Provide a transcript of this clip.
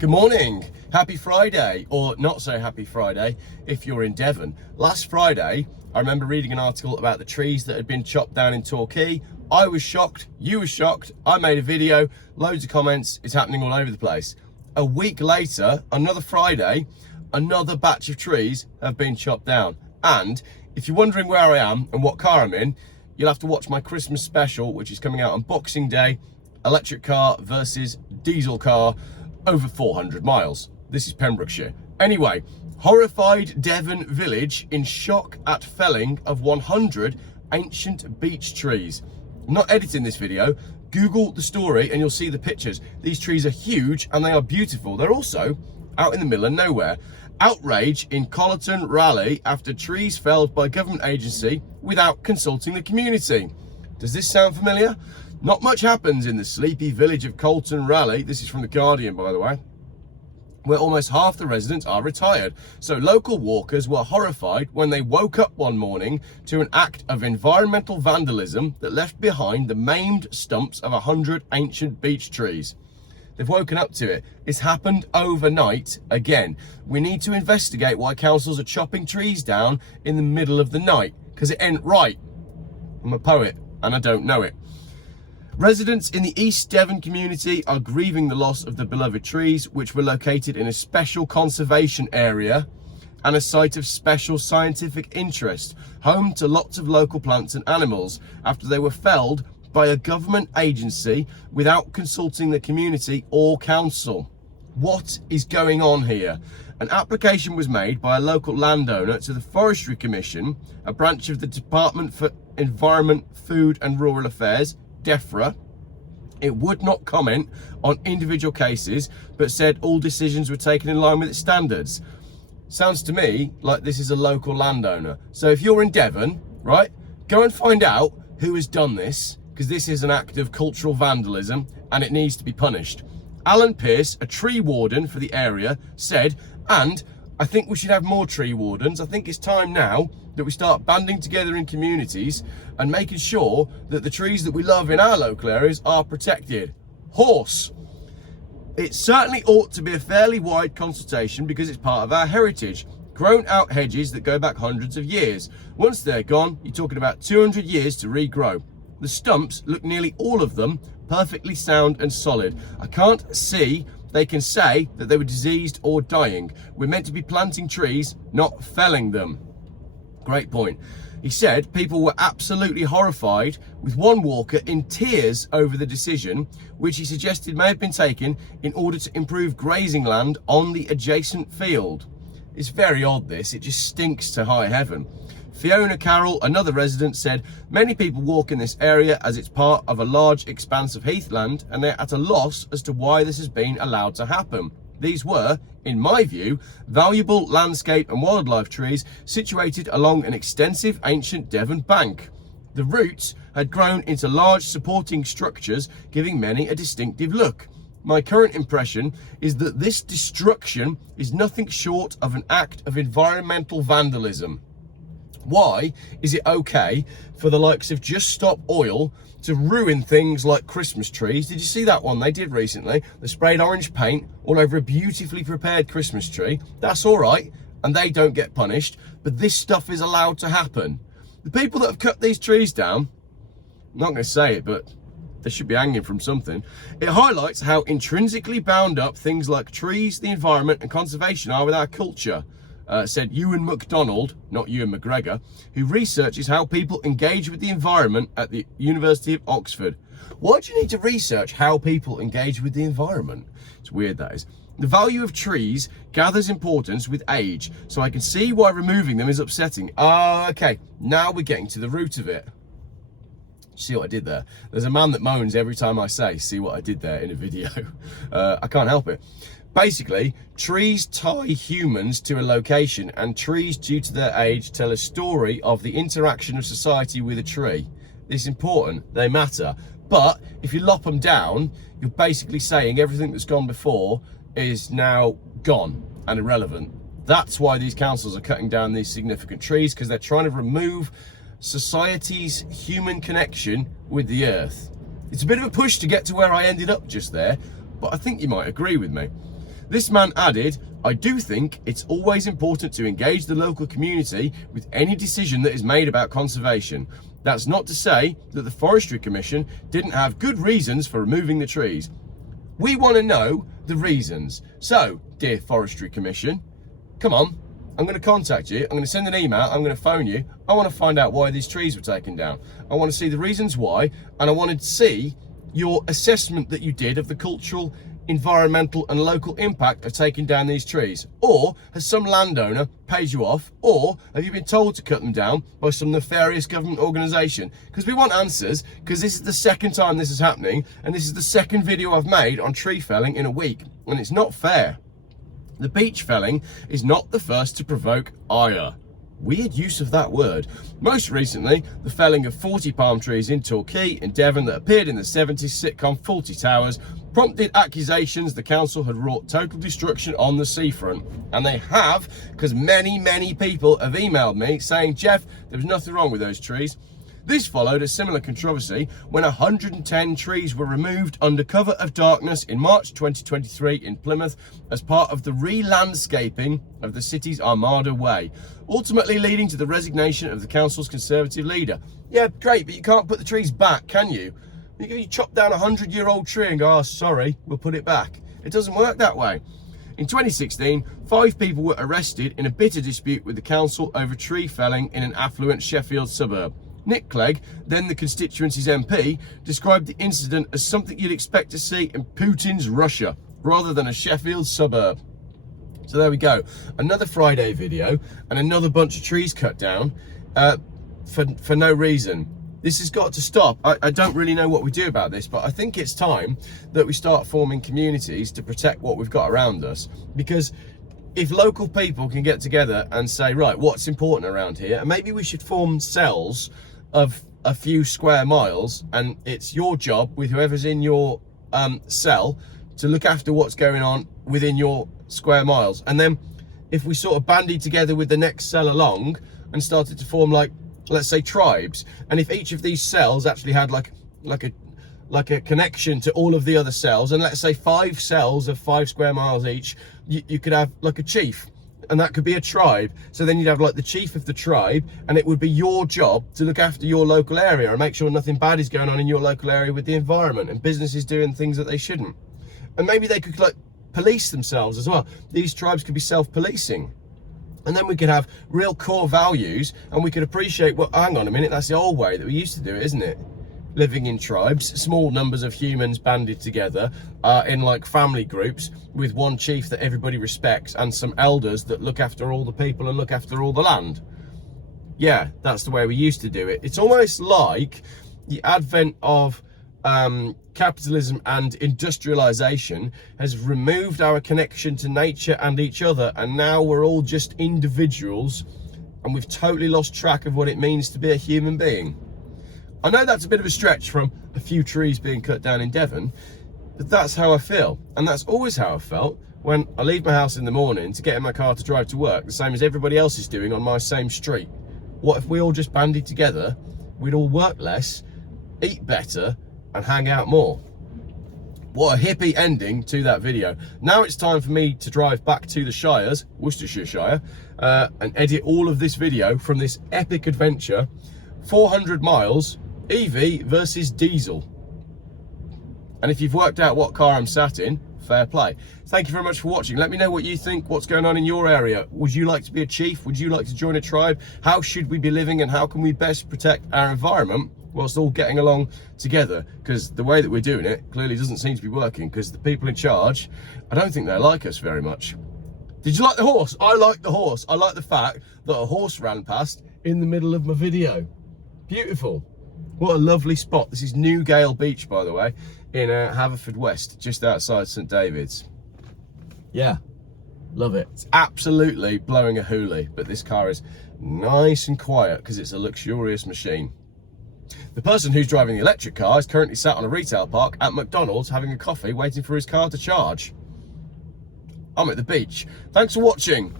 Good morning, happy Friday, or not so happy Friday if you're in Devon. Last Friday, I remember reading an article about the trees that had been chopped down in Torquay. I was shocked, you were shocked, I made a video, loads of comments, it's happening all over the place. A week later, another Friday, another batch of trees have been chopped down. And if you're wondering where I am and what car I'm in, you'll have to watch my Christmas special, which is coming out on Boxing Day, electric car versus diesel car, over 400 miles. This is Pembrokeshire. Anyway, horrified Devon village in shock at felling of 100 ancient beech trees. I'm not editing this video. Google the story and you'll see the pictures. These trees are huge and they are beautiful. They're also out in the middle of nowhere. Outrage in Collerton Raleigh after trees felled by government agency without consulting the community. Does this sound familiar? Not much happens in the sleepy village of Collerton Raleigh. This is from The Guardian, by the way, where almost half the residents are retired. So local walkers were horrified when they woke up one morning to an act of environmental vandalism that left behind the maimed stumps of 100 ancient beech trees. They've woken up to it. It's happened overnight again. We need to investigate why councils are chopping trees down in the middle of the night, because it ain't right. I'm a poet and I don't know it. Residents in the East Devon community are grieving the loss of the beloved trees, which were located in a special conservation area and a site of special scientific interest, home to lots of local plants and animals, after they were felled by a government agency without consulting the community or council. What is going on here? An application was made by a local landowner to the Forestry Commission, a branch of the Department for Environment, Food and Rural Affairs, DEFRA. It would not comment on individual cases, but said all decisions were taken in line with its standards. Sounds to me like this is a local landowner. So if you're in Devon, right, go and find out who has done this, because this is an act of cultural vandalism and it needs to be punished. Alan Pearce, a tree warden for the area, said, and I think we should have more tree wardens. I think it's time now that we start banding together in communities and making sure that the trees that we love in our local areas are protected. Horse. It certainly ought to be a fairly wide consultation because it's part of our heritage. Grown out hedges that go back hundreds of years. Once they're gone, you're talking about 200 years to regrow. The stumps look, nearly all of them, perfectly sound and solid. I can't see they can say that they were diseased or dying. We're meant to be planting trees, not felling them. Great point. He said people were absolutely horrified, with one walker in tears over the decision, which he suggested may have been taken in order to improve grazing land on the adjacent field. It's very odd this, it just stinks to high heaven. Fiona Carroll, another resident, said many people walk in this area as it's part of a large expanse of heathland and they're at a loss as to why this has been allowed to happen. These were, in my view, valuable landscape and wildlife trees situated along an extensive ancient Devon bank. The roots had grown into large supporting structures, giving many a distinctive look. My current impression is that this destruction is nothing short of an act of environmental vandalism. Why is it okay for the likes of Just Stop Oil to ruin things like Christmas trees? Did you see that one they did recently? They sprayed orange paint all over a beautifully prepared Christmas tree. That's all right, and they don't get punished, but this stuff is allowed to happen. The people that have cut these trees down, I'm not going to say it, but they should be hanging from something. It highlights how intrinsically bound up things like trees, the environment and conservation are with our culture. Said Ewan MacDonald, not Ewan McGregor, who researches how people engage with the environment at the University of Oxford. Why do you need to research how people engage with the environment? It's weird, that is. The value of trees gathers importance with age, so I can see why removing them is upsetting. Okay, now we're getting to the root of it. See what I did there? There's a man that moans every time I say, see what I did there in a video. I can't help it. Basically, trees tie humans to a location, and trees, due to their age, tell a story of the interaction of society with a tree. It's important, they matter. But if you lop them down, you're basically saying everything that's gone before is now gone and irrelevant. That's why these councils are cutting down these significant trees, because they're trying to remove society's human connection with the earth. It's a bit of a push to get to where I ended up just there, but I think you might agree with me. This man added, "I do think it's always important to engage the local community with any decision that is made about conservation. That's not to say that the Forestry Commission didn't have good reasons for removing the trees." We want to know the reasons. So, dear Forestry Commission, come on, I'm going to contact you, I'm going to send an email, I'm going to phone you. I want to find out why these trees were taken down. I want to see the reasons why, and I want to see your assessment that you did of the cultural, environmental and local impact of taking down these trees. Or has some landowner paid you off, or have you been told to cut them down by some nefarious government organisation? Because we want answers, because this is the second time this is happening, and this is the second video I've made on tree felling in a week, and it's not fair. The beech felling is not the first to provoke ire. Weird use of that word. Most recently, the felling of 40 palm trees in Torquay in Devon that appeared in the 70s sitcom Fawlty Towers prompted accusations the council had wrought total destruction on the seafront. And they have, because many people have emailed me saying, "Jeff, there was nothing wrong with those trees." This followed a similar controversy when 110 trees were removed under cover of darkness in March 2023 in Plymouth as part of the re-landscaping of the city's Armada Way, ultimately leading to the resignation of the council's Conservative leader. Yeah, great, but you can't put the trees back, can you? You chop down a 100-year-old tree and go, "Oh, sorry, we'll put it back." It doesn't work that way. In 2016, 5 people were arrested in a bitter dispute with the council over tree felling in an affluent Sheffield suburb. Nick Clegg, then the constituency's MP, described the incident as something you'd expect to see in Putin's Russia, rather than a Sheffield suburb. So there we go. Another Friday video, and another bunch of trees cut down for no reason. This has got to stop. I don't really know what we do about this, but I think it's time that we start forming communities to protect what we've got around us. Because if local people can get together and say, right, what's important around here, and maybe we should form cells of a few square miles, and it's your job with whoever's in your cell to look after what's going on within your square miles. And then if we sort of bandied together with the next cell along and started to form, like, let's say tribes, and if each of these cells actually had like a connection to all of the other cells, and let's say 5 cells of 5 square miles each, you could have like a chief, and that could be a tribe. So then you'd have like the chief of the tribe, and it would be your job to look after your local area and make sure nothing bad is going on in your local area with the environment and businesses doing things that they shouldn't. And maybe they could like police themselves as well. These tribes could be self-policing. And then we could have real core values, and we could appreciate, well, hang on a minute, that's the old way that we used to do it, isn't it? Living in tribes, small numbers of humans banded together in like family groups with one chief that everybody respects and some elders that look after all the people and look after all the land. Yeah, that's the way we used to do it. It's almost like the advent of capitalism and industrialization has removed our connection to nature and each other, and now we're all just individuals, and we've totally lost track of what it means to be a human being. I know that's a bit of a stretch from a few trees being cut down in Devon, but that's how I feel. And that's always how I felt when I leave my house in the morning to get in my car to drive to work, the same as everybody else is doing on my same street. What if we all just banded together? We'd all work less, eat better, and hang out more. What a hippie ending to that video. Now it's time for me to drive back to the Shires, Worcestershire Shire, and edit all of this video from this epic adventure, 400 miles, EV versus diesel. And if you've worked out what car I'm sat in, fair play. Thank you very much for watching. Let me know what you think, what's going on in your area. Would you like to be a chief? Would you like to join a tribe? How should we be living, and how can we best protect our environment whilst all getting along together? Because the way that we're doing it clearly doesn't seem to be working, because the people in charge, I don't think they like us very much. Did you like the horse? I like the horse. I like the fact that a horse ran past in the middle of my video. Beautiful. What a lovely spot. This is Newgale Beach, by the way, in Haverfordwest, just outside St David's. Yeah, love it. It's absolutely blowing a hoolie, but this car is nice and quiet because it's a luxurious machine. The person who's driving the electric car is currently sat on a retail park at McDonald's having a coffee, waiting for his car to charge. I'm at the beach. Thanks for watching.